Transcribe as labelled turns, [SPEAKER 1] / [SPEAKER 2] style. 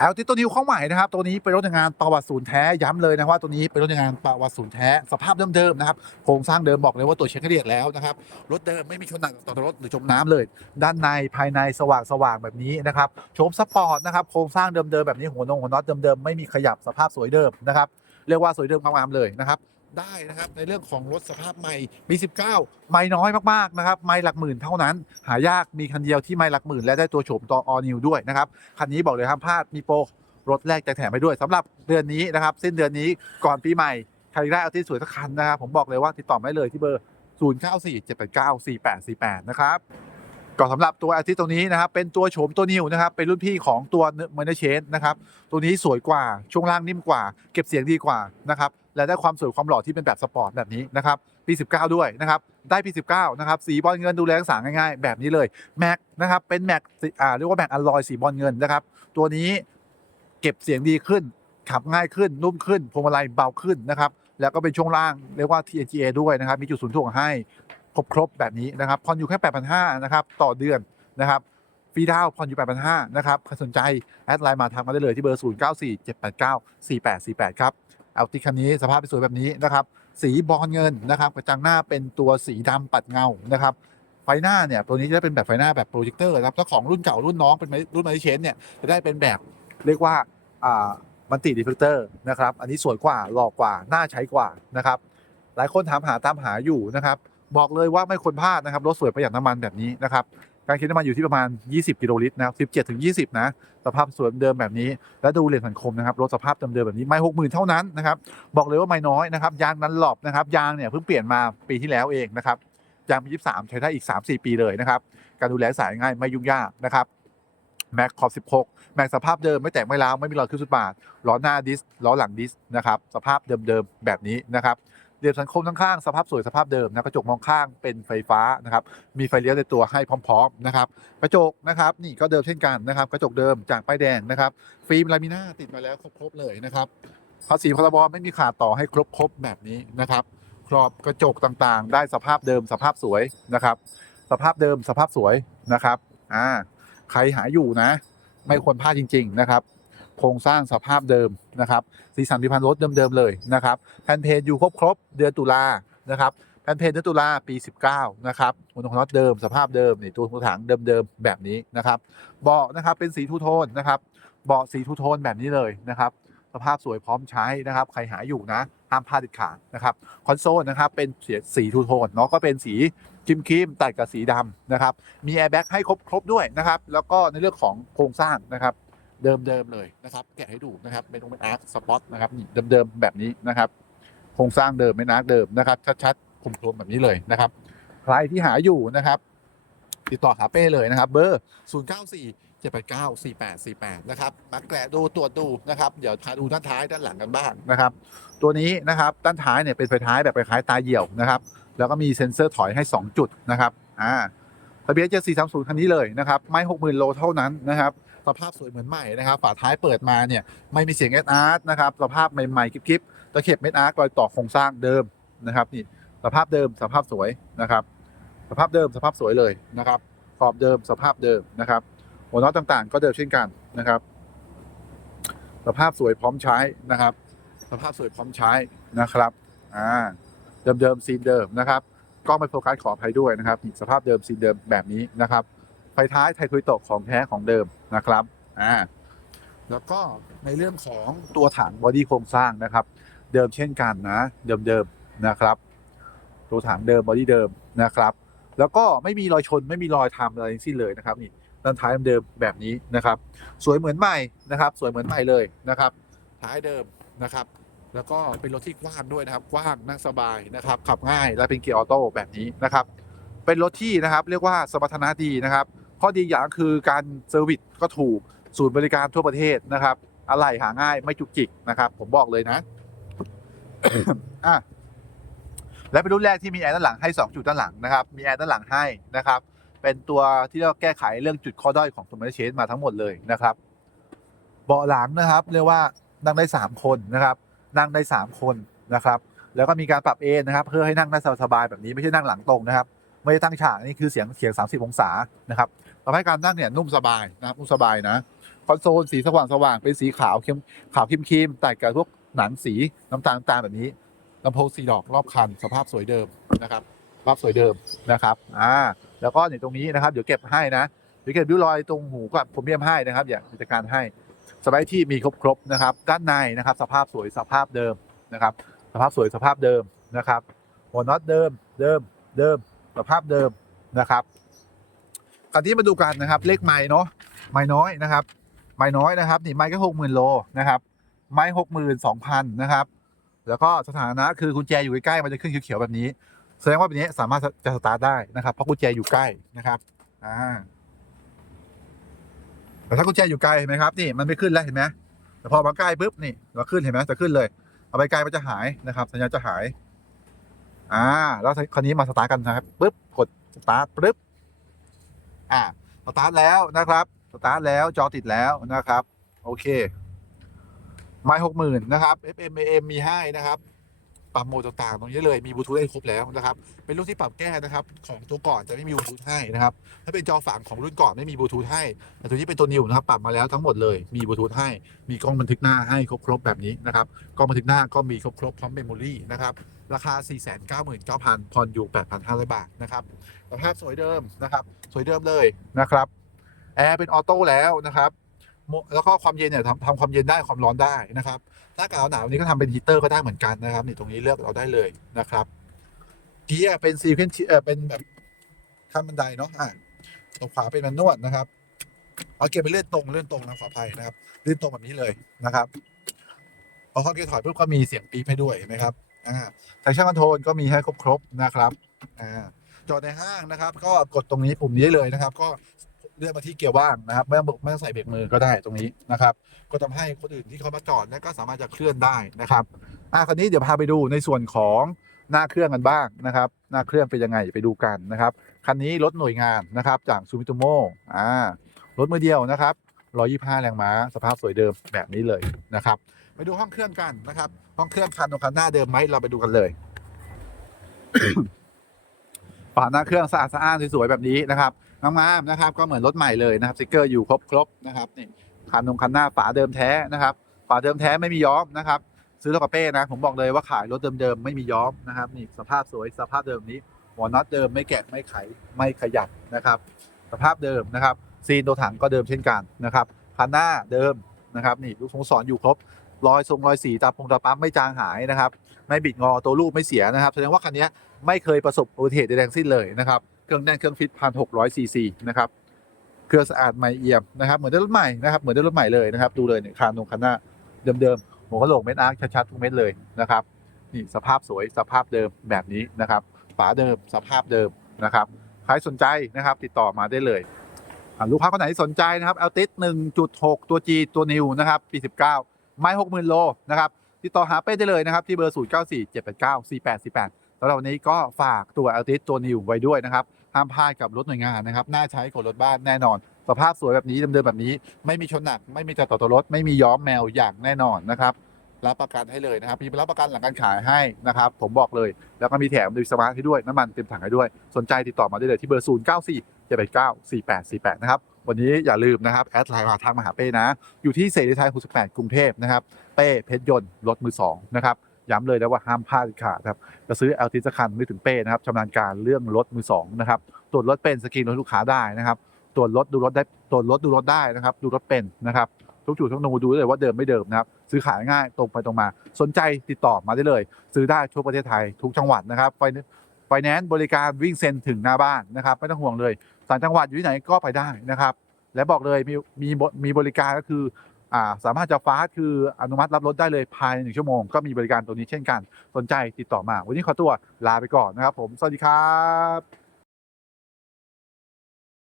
[SPEAKER 1] แอลติตัวนิวข้าใหม่นะครับตัวนี้เป็นรถงานประวัติศูนย์แท้ย้ำเลยนะว่าตัวนี้เป็นรถงานประวัติศูนย์แท้สภาพเดิมๆนะครับโครงสร้างเดิมบอกเลยว่าตัวเช็คให้เรียกแล้วนะครับรถเดิมไม่มีชนหนักต่อรถหรือจมน้ำเลย ด้านในภายในสว่างสว่างๆแบบนี้นะครับโฉมสปอร์ตนะครับโครงสร้างเดิมๆแบบนี้หัวนงหัวน็อตเดิมๆไม่มีขยับสภาพสวยเดิมนะครับเรียกว่าสวยเดิมงามๆเลยนะครับ ได้นะครับในเรื่องของรถสภาพใหม่มี19 ไม่น้อยมากๆนะครับไม่หลักหมื่นเท่านั้น หายากมีคันเดียวที่ไม่หลักหมื่นและได้ตัวโฉมต่อออนิวด้วยนะครับคันนี้บอกเลยห้ามพลาดมีโปรรถแรกแจกแถมไปด้วยสำหรับเดือนนี้นะครับสิ้นเดือนนี้ก่อนปีใหม่ใครได้เอาที่สวยสักคันนะครับผมบอกเลยว่าติดต่อไม่เลยที่เบอร์ 0 9 4 7 8 9 4 8 4 8 นะครับก็สำหรับตัวอาทิตย์ตัวนี้นะครับเป็นตัวโฉมตัวนิวนะครับเป็นรุ่นพี่ของตัวเมอร์เนเชนนะครับตัวนี้สวยกว่าช่วงล่างนิ่มกว่า เก็บเสียงดีกว่านะครับ และได้ความสวยความหล่อที่เป็นแบบสปอร์ตแบบนี้นะครับปี 19 ด้วยนะครับได้ปี 19 นะครับ สีบอลเงินดูแลรักษาง่ายๆ แบบนี้เลยแม็กนะครับเป็นแม็กอ่าเรียกว่าแม็กอลลอยสีบอลเงินนะครับตัวนี้เก็บเสียงดีขึ้น ขับง่ายขึ้น นุ่มขึ้นพวงมาลัยเบาขึ้นนะครับแล้วก็เป็นช่วงล่างเรียกว่า TNGA ด้วยนะครับมีจุดศูนย์ถ่วงให้ครบๆแบบนี้นะครับผ่อนอยู่แค่ 8,500นะครับต่อเดือนนะครับฟรีดาวน์ผ่อนอยู่ 8,500นะครับใครสนใจ แอดไลน์มาทางมาได้เลยที่เบอร์ 0947894848 ครับ เอาติคันนี้สภาพเป็นสวยแบบนี้นะครับ สีบอลเงินนะครับกระจังหน้าเป็นตัวสีดำปัดเงานะครับไฟหน้าเนี่ยตัวนี้จะเป็นแบบไฟหน้าแบบโปรเจคเตอร์ครับถ้าของรุ่นเก่ารุ่นน้องเป็นรุ่นมาริเชนเนี่ยจะได้เป็นแบบเรียกว่าอ่ามันติดีเฟกเตอร์นะครับ อันนี้สวยกว่าหลอกกว่า น่าใช้กว่านะครับ หลายคนถามหาตามหาอยู่นะครับ บอกเลยว่าไม่ควรพลาดนะครับ รถสวยประหยัดน้ำมันแบบนี้นะครับ การคิดน้ำมันอยู่ที่ประมาณ 20 กิโลลิตรนะครับ 17 ถึง 20 นะ สภาพสวยเดิมแบบนี้ และดูเหรียญสังคมนะครับ รถสภาพเดิมๆแบบนี้ ไม่หกหมื่นเท่านั้นนะครับ บอกเลยว่าไม่น้อยนะครับ ยางนั้นหลบนะครับ ยางเนี่ยเพิ่งเปลี่ยนมาปีที่แล้วเองนะครับ ยางปี 23 ใช้ได้อีก 3-4 ปีเลยนะครับ การดูแลสายง่ายไม่ยุ่งยากนะครับแม็กขอบ 16 แม็กสภาพเดิมไม่แตกไม่ร้าวไม่มีรอยขึ้นสุดบาทล้อหน้าดิสล้อหลังดิสนะครับ สภาพเดิมๆแบบนี้นะครับ เรียบสังคมทั้งข้างสภาพสวยสภาพเดิมนะกระจกมองข้างเป็นไฟฟ้านะครับมีไฟเลี้ยวในตัวให้พร้อมๆนะครับกระจกนะครับนี่ก็เดิมเช่นกันนะครับกระจกเดิมจากป้ายแดงนะครับฟิล์มลามิน่าติดมาแล้วครบๆเลยนะครับภาษีพรบไม่มีขาดต่อให้ครบๆแบบนี้นะครับครอบกระจกต่างๆ ได้สภาพเดิมสภาพสวยนะครับ สภาพเดิมสภาพสวยนะครับอ่าใครหาอยู่นะ ไม่ควรพลาดจริง ๆ นะครับ โครงสร้างสภาพเดิมนะครับสีสันพิพันธ์รถเดิมๆเลยนะครับแผ่นเพจอยู่ครบๆเดือนตุลานะครับแผ่นเพจเดือนตุลาปี 19นะครับหัวน็อตเดิมสภาพเดิมนี่ตัวถังเดิมๆแบบนี้นะครับเบาะนะครับเป็นสีทูโทนนะครับเบาะสีทูโทนแบบนี้เลยนะครับสภาพสวยพร้อมใช้นะครับใครหาอยู่นะห้ามพลาดเด็ดขาดนะครับคอนโซลนะครับเป็นสีสีทูโทนเนาะก็เป็นสีครีมครีมตัดกับสีดำนะครับมีแอร์แบ็กให้ครบครบด้วยนะครับแล้วก็ในเรื่องของโครงสร้างนะครับ เดิมๆเลยนะครับ แกะให้ดูนะครับเป็นองเป็นอาร์คสปอตนะครับเดิมๆแบบนี้นะครับโครงสร้างเดิมไม่นาร์คเดิมนะครับชัดๆคมๆแบบนี้เลยนะครับ ใครที่หาอยู่นะครับติดต่อหาเป้เลยนะครับ เบอร์ 0 9 4 7 8 9 4 8 4 8 นะครับมาแกะดูตรวจดูนะครับ เดี๋ยวพาดูด้านท้ายด้านหลังกันบ้างนะครับ ตัวนี้นะครับด้านท้ายเนี่ยเป็นไฟท้ายแบบคล้ายตาเหี่ยวนะครับ แล้วก็มีเซ็นเซอร์ถอยให้ 2 จุดนะครับอ่าทะเบียนเจ็ดสี่สามศูนย์คันนี้เลยนะครับ ไม่หกหมื่นโลเท่านั้นนะครับ สภาพสวยเหมือนใหม่นะครับ ฝาท้ายเปิดมาเนี่ยไม่มีเสียงเอสอาร์ตนะครับสภาพใหม่ๆกิ๊บๆตะเข็บเม็ดอาร์ตรอยต่อโครงสร้างเดิมนะครับนี่สภาพเดิมสภาพสวยนะครับ สภาพเดิมสภาพสวยเลยนะครับขอบเดิมสภาพเดิมนะครับ หัวน็อตต่างๆ ก็เดิมเช่นกันนะครับ สภาพสวยพร้อมใช้นะครับ สภาพสวยพร้อมใช้นะครับอ่าเดิมๆซีนเดิมนะครับกล้องไม่โฟกัสขออภัยด้วยนะครับนี่สภาพเดิมซีนเดิมแบบนี้นะครับ ไฟท้ายไทคุยโตะของแท้ของเดิมนะครับอ่าแล้วก็ในเรื่องของตัวถังบอดี้โครงสร้างนะครับ เดิมเช่นกันนะเดิมๆนะครับ ตัวถังเดิมบอดี้เดิมนะครับ แล้วก็ไม่มีรอยชนไม่มีรอยทำอะไรทั้งสิ้นเลยนะครับนี่ด้านท้ายเดิมแบบนี้นะครับ สวยเหมือนใหม่นะครับ สวยเหมือนใหม่เลยนะครับ ท้ายเดิมนะครับ แล้วก็เป็นรถที่กว้างด้วยนะครับกว้างนั่งสบายนะครับ ขับง่ายและเป็นเกียร์ออโต้แบบนี้นะครับ เป็นรถที่นะครับ เรียกว่าสมรรถนะดีนะครับ ข้อดีอย่างคือการเซอร์วิสก็ถูกศูนย์บริการทั่วประเทศนะครับ อะไรหาง่ายไม่จุกจิกนะครับ ผมบอกเลยนะอะและเป็นรุ่นแรกที่มีแอร์ด้านหลังให้ 2 จุดด้านหลังนะครับ มีแอร์ด้านหลังให้นะครับ เป็นตัวที่เราแก้ไขเรื่องจุดข้อด้อยของตัวม r เชนมาทั้งหมดเลยนะครับ เบาะหลังนะครับ เรียกว่านั่งได้ 3 คนนะครับ นั่งได้ 3 คนนะครับ แล้วก็มีการปรับเอนนะครับ เพื่อให้นั่งได้สบายแบบนี้ไม่ใช่นั่งหลังตรงนะครับ ไม่ได้ตั้งฉากนี่คือเสียงเสียง 30 องศานะครับทำให้การนั่งเนี่ยนุ่มสบายนะครับนุ่มสบายนะคอนโซลสีสว่างสว่างเป็นสีขาวเข้มขาวครีมครีมๆตัดกับพวกหนังสีน้ำตาลน้ำตาลแบบนี้ลำโพงสีดอกรอบคัน สภาพสวยเดิมนะครับสภาพสวยเดิมนะครับอ่าแล้วก็ในตรงนี้นะครับเดี๋ยวเก็บให้นะเดี๋ยวเก็บริ้วรอยตรงหูกับผมเบียมให้นะครับ อย่าจัดการให้สบายที่มีครบๆนะครับ ด้านในนะครับ สภาพสวยสภาพเดิมนะครับ สภาพสวยสภาพเดิมนะครับหัวน็อตเดิมเดิมเดิม สภาพเดิมนะครับคราวนี้มาดูกันนะครับ เลขไม้เนาะไม้น้อยนะครับ ไม้น้อยนะครับนี่ไม้ก็หกหมื่นโลนะครับไม้หกหมื่นสองพันนะครับ แล้วก็สถานะคือกุญแจอยู่ใกล้ๆมันจะขึ้นเขียวๆแบบนี้ แสดงว่าแบบนี้สามารถจะสตาร์ทได้นะครับ เพราะกุญแจอยู่ใกล้นะครับอ่าแต่ถ้ากุญแจอยู่ไกลเห็นไหมครับนี่มันไม่ขึ้นแล้วเห็นไหมแต่พอมาใกล้ปุ๊บนี่เราขึ้นเห็นไหมจะขึ้นเลย เอาไปไกลมันจะหายนะครับ สัญญาณจะหาย อ่า แล้วคราวนี้มาสตาร์ทกันนะครับปุ๊บกดสตาร์ทปุ๊บอ่าสตาร์ทแล้วนะครับสตาร์ทแล้วจอติดแล้วนะครับ โอเคไม้หกหมื่นนะครับ FM AM มีให้นะครับปรับโหมดต่างๆตรงนี้เลยมีบลูทูธให้ครบแล้วนะครับ เป็นรุ่นที่ปรับแก้นะครับ ของตัวก่อนจะไม่มีบลูทูธให้นะครับ ถ้าเป็นจอฝังของรุ่นก่อนไม่มีบลูทูธให้แต่ตัวนี้เป็นตัวนิวนะครับ ปรับมาแล้วทั้งหมดเลยมีบลูทูธให้มีกล้องบันทึกหน้าให้ครบๆแบบนี้นะครับกล้องบันทึกหน้าก็มีครบๆพร้อมเมมโมรี่นะครับ ราคา 499,000ผ่อนอยู่ 8,500 บาทนะครับสภาพสวยเดิมนะครับ สวยเดิมเลยนะครับ แอร์เป็นออโต้แล้วนะครับ แล้วก็ความเย็นเนี่ยทำทำความเย็นได้ความร้อนได้นะครับ ถ้าอากาศหนาวนี้ก็ทำเป็นฮีเตอร์ก็ได้เหมือนกันนะครับนี่ตรงนี้เลือกเราได้เลยนะครับ เกียร์เป็นซีเควนเออเป็นแบบขั้นบันไดเนาะอะตรงขวาเป็นแมนนวลนะครับ เอาเกียร์ไปเลื่อนตรงเลื่อนตรงนะขออภัยนะครับเลื่อนตรงแบบนี้เลยนะครับพอเข้าเกียร์ถอยปุ๊บก็มีเสียงปี๊บให้ด้วยเห็นไหมครับ ไทชั่นคอนโทรลก็มีให้ครบๆนะครับอจอดในห้างนะครับ ก็กดตรงนี้ปุ่มนี้เลยนะครับ ก็เลื่อนมาที่เกียร์ว่างนะครับไม่ต้องไม่ต้องใส่เบรกมือก็ได้ตรงนี้นะครับ ก็ทำให้คนอื่นที่เขามาจอดเนี่ยก็สามารถจะเคลื่อนได้นะครับอ่าคราวนี้เดี๋ยวพาไปดูในส่วนของหน้าเครื่องกันบ้างนะครับ หน้าเครื่องเป็นยังไงไปดูกันนะครับคันนี้รถหน่วยงานนะครับจากซูมิโตโมอ่ารถมือเดียวนะครับ125 แรงม้า สภาพสวยเดิมแบบนี้เลยนะครับ ไปดูห้องเครื่องกันนะครับ ห้องเครื่องคันตรงคันหน้าเดิมไหมเราไปดูกันเลยฝาหน้าเครื่องสะอาดสะอ้านสวยๆแบบนี้นะครับงามๆนะครับ ก็เหมือนรถใหม่เลยนะครับสติกเกอร์อยู่ครบๆนะครับนี่คันตรงคันหน้าฝาเดิมแท้นะครับ ฝาเดิมแท้ไม่มีย้อมนะครับ ซื้อรถกับเป้นะ ผมบอกเลยว่าขายรถเดิมๆไม่มีย้อมนะครับนี่สภาพสวยสภาพเดิมนี้หัวน็อตเดิมไม่แกะไม่ไขไม่ขยับนะครับ สภาพเดิมนะครับซีนตัวถังก็เดิมเช่นกันนะครับคันหน้าเดิมนะครับนี่ลูกทรงสอนอยู่ครบ รอยทรงรอยสีตาปงตาปั๊มไม่จางหายนะครับ ไม่บิดงอตัวลูกไม่เสียนะครับแสดงว่าคันนี้ไม่เคยประสบอุบัติเหตุใดๆทั้งสิ้นเลยนะครับเครื่องแน่นเครื่องฟิตพันหกร้อยซีซีนะครับเครื่องสะอาดใหม่เอี่ยมนะครับเหมือนได้รถใหม่นะครับเหมือนได้รถใหม่เลยนะครับดูเลยเนี่ยคานตรงคันหน้าเดิมๆหัวกะโหลกเม็ดอาร์คชัดๆทุกเม็ดเลยนะครับนี่สภาพสวยสภาพเดิมแบบนี้นะครับฝาเดิมสภาพเดิมนะครับใครสนใจนะครับติดต่อมาได้เลยลูกค้าคนไหนสนใจนะครับเอาติส1.6 ตัว G ตัวนิวนะครับปี 19 ไม้60,000โลนะครับติดต่อหาเป้ได้เลยนะครับ ที่เบอร์ 0 9 4 7 8 9 4 8 4 8สำหรับวันนี้ก็ฝากตัวอ l ติสตัวนิวไว้ด้วยนะครับ ห้ามพลาดกับรถหน่วยงานนะครับ น่าใช้กับรถบ้านแน่นอน สภาพสวยแบบนี้เดิมๆแบบนี้ ไม่มีชนหนัก ไม่มีแต่ต่อตัวรถ ไม่มีย้อมแมวอย่างแน่นอนนะครับ รับประกันให้เลยนะครับมีรับประกันหลังการขายให้นะครับ ผมบอกเลย แล้วก็มีแถมดูสมาร์ทให้ด้วย น้ำมันเต็มถังให้ด้วย สนใจติดต่อมาได้เลยที่เบอร์ 0 9 4 7 8 9 4 8 4 8 นะครับ วันนี้อย่าลืมนะครับแอดไลน์มาทางมหาเป้นะ อยู่ที่เสรีไทย 68 กรุงเทพนะครับ เป้เพชรยนต์รถมือ2นะครับย้ำเลยนะว่าห้ามพลาดขาดครับจะซื้อ l อลติสคันนึกถึงเป้นะครับชำนาญการเรื่องรถมือ2นะครับตรวจรถเป็นสกรีนรถลูกค้าได้นะครับตรวจรถดูรถได้ตรวจรถดูรถได้นะครับ ดูรถเป็นนะครับทุกจุดทุกนูดูได้เลยว่าเดิมไม่เดิมนะครับซื้อขายง่ายตรงไปตรงมา สนใจติดต่อมาได้เลย ซื้อได้ทั่วประเทศไทยทุกจังหวัดนะครับไฟ ไฟแนนซ์บริการวิ่งเซ็นถึงหน้าบ้านนะครับไม่ต้องห่วงเลยต่างจังหวัดอยู่ที่ไหนก็ไปได้นะครับ และบอกเลยมีมีมีบริการก็คือาสามารถจะฟาสต์คืออนุมัติรับรถได้เลยภายในหนึ่งชั่วโมงก็มีบริการตัวนี้เช่นกัน สนใจติดต่อมา วันนี้ขอตัวลาไปก่อนนะครับผม สวัสดีครับ